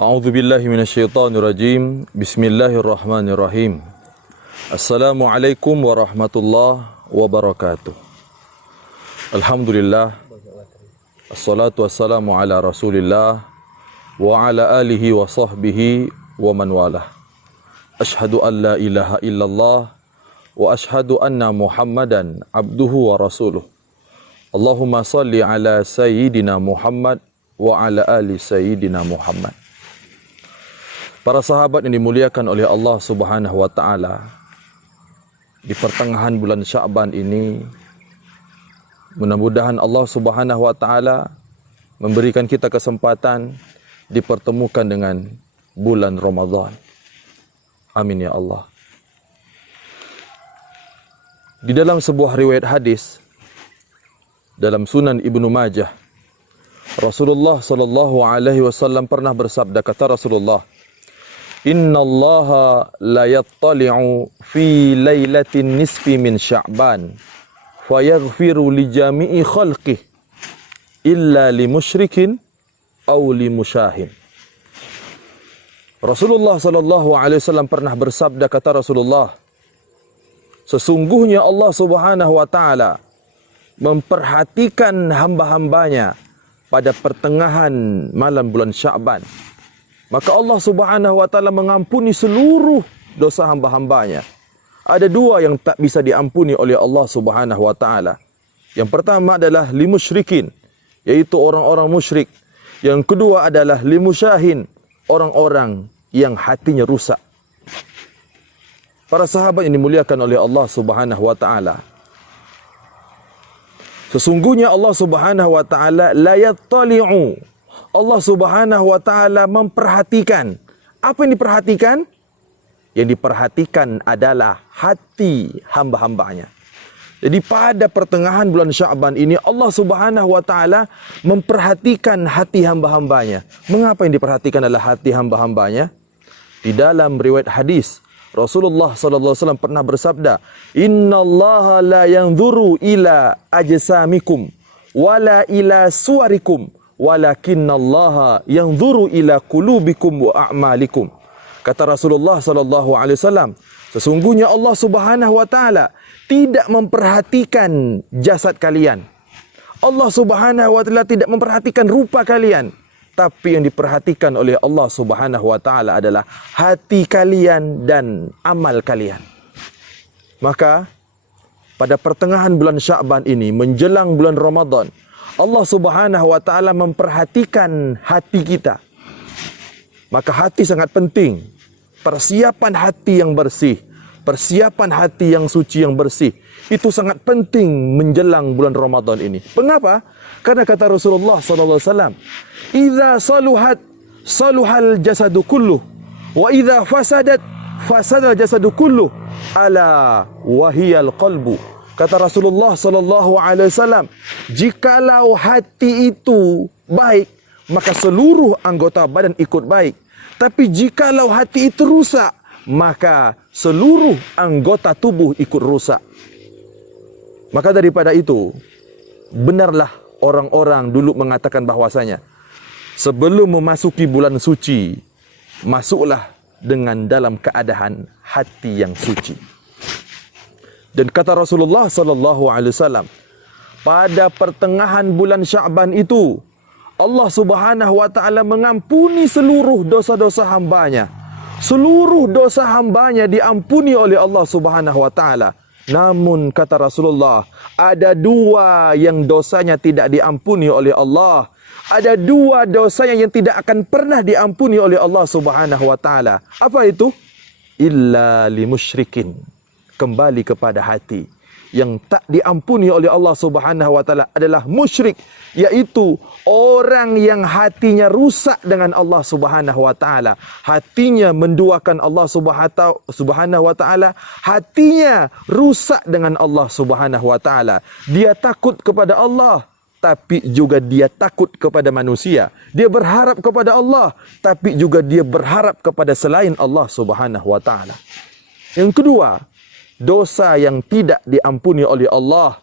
A'udzu billahi minasyaitonir rajim. Bismillahirrahmanirrahim. Assalamualaikum warahmatullahi wabarakatuh. Alhamdulillah. Assalatu wassalamu ala Rasulillah wa ala alihi wa sahbihi wa man walah. Asyhadu an la ilaha illallah wa asyhadu anna Muhammadan abduhu wa rasuluh. Allahumma salli ala sayyidina Muhammad wa ala ali sayyidina Muhammad. Para sahabat yang dimuliakan oleh Allah Subhanahu wa taala, di pertengahan bulan Sya'ban ini, mudah-mudahan Allah Subhanahu wa taala memberikan kita kesempatan dipertemukan dengan bulan Ramadan. Amin ya Allah. Di dalam sebuah riwayat hadis dalam Sunan Ibnu Majah, Rasulullah sallallahu alaihi wasallam pernah bersabda, kata Rasulullah, "Innallaha la yattali'u fi lailatin nisfi min Sya'ban fayaghfiru li jami'i khalqih illa li musyrikin aw li musyahin." Rasulullah sallallahu alaihi wasallam pernah bersabda, kata Rasulullah, sesungguhnya Allah Subhanahu wa taala memperhatikan hamba-hambanya pada pertengahan malam bulan Sya'ban. Maka Allah Subhanahu wa taala mengampuni seluruh dosa hamba-hambanya. Ada dua yang tak bisa diampuni oleh Allah Subhanahu wa taala. Yang pertama adalah limusyrikin, yaitu orang-orang musyrik. Yang kedua adalah limusyahin, orang-orang yang hatinya rusak. Para sahabat yang dimuliakan oleh Allah Subhanahu wa taala, sesungguhnya Allah Subhanahu wa taala la yattali'u, Allah Subhanahu wa taala memperhatikan. Apa yang diperhatikan? Yang diperhatikan adalah hati hamba-hambanya. Jadi pada pertengahan bulan Sya'ban ini Allah Subhanahu wa taala memperhatikan hati hamba-hambanya. Mengapa yang diperhatikan adalah hati hamba-hambanya? Di dalam riwayat hadis, Rasulullah sallallahu alaihi wasallam pernah bersabda, "Innallaha la yanzuru ila ajsamikum wala ila suwarikum, walakinnallaha yanzuru ila qulubikum wa a'malikum." Kata Rasulullah sallallahu alaihi wasallam, sesungguhnya Allah Subhanahu wa taala tidak memperhatikan jasad kalian. Allah Subhanahu wa taala tidak memperhatikan rupa kalian, tapi yang diperhatikan oleh Allah Subhanahu wa taala adalah hati kalian dan amal kalian. Maka pada pertengahan bulan Sya'ban ini menjelang bulan Ramadan, Allah Subhanahu wa taala memperhatikan hati kita. Maka hati sangat penting. Persiapan hati yang bersih, persiapan hati yang suci yang bersih, itu sangat penting menjelang bulan Ramadan ini. Mengapa? Karena kata Rasulullah sallallahu alaihi wasallam, "Idza saluhat saluhal jasadu kulluh, wa idza fasadat fasadal jasadu kulluh, ala wahiyal qalbu." Kata Rasulullah sallallahu alaihi wasallam, jikalau hati itu baik, maka seluruh anggota badan ikut baik. Tapi jikalau hati itu rusak, maka seluruh anggota tubuh ikut rusak. Maka daripada itu, benarlah orang-orang dulu mengatakan bahwasanya sebelum memasuki bulan suci, masuklah dengan dalam keadaan hati yang suci. Dan kata Rasulullah sallallahu alaihi wasallam, pada pertengahan bulan Sya'ban itu Allah Subhanahu wa taala mengampuni seluruh dosa-dosa hambanya. Seluruh dosa hambanya diampuni oleh Allah Subhanahu wa taala. Namun kata Rasulullah, ada dua yang dosanya tidak diampuni oleh Allah. Ada dua dosanya yang tidak akan pernah diampuni oleh Allah Subhanahu wa taala. Apa itu? Illa limusyrikin. Kembali kepada hati. Yang tak diampuni oleh Allah Subhanahu wa taala adalah musyrik, yaitu orang yang hatinya rusak dengan Allah Subhanahu wa taala. Hatinya menduakan Allah Subhanahu wa taala, hatinya rusak dengan Allah Subhanahu wa taala. Dia takut kepada Allah, tapi juga dia takut kepada manusia. Dia berharap kepada Allah, tapi juga dia berharap kepada selain Allah Subhanahu wa taala. Yang kedua, dosa yang tidak diampuni oleh Allah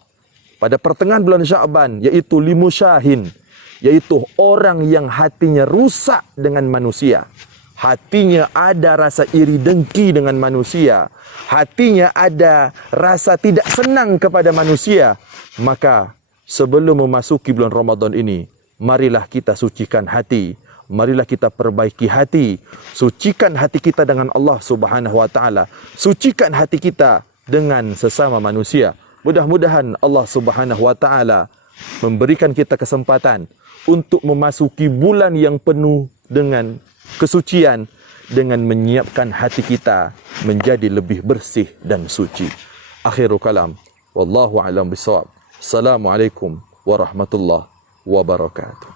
pada pertengahan bulan Sya'ban, yaitu limusyahin, yaitu orang yang hatinya rusak dengan manusia. Hatinya ada rasa iri dengki dengan manusia. Hatinya ada rasa tidak senang kepada manusia. Maka sebelum memasuki bulan Ramadan ini, marilah kita sucikan hati. Marilah kita perbaiki hati. Sucikan hati kita dengan Allah Subhanahu wa taala. Sucikan hati kita dengan sesama manusia. Mudah-mudahan Allah Subhanahu wa taala memberikan kita kesempatan untuk memasuki bulan yang penuh dengan kesucian, dengan menyiapkan hati kita menjadi lebih bersih dan suci. Akhirul kalam, wallahu a'lam bishawab. Assalamualaikum warahmatullahi wabarakatuh.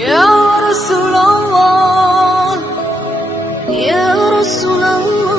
Ya Rasulullah, Ya Rasulullah.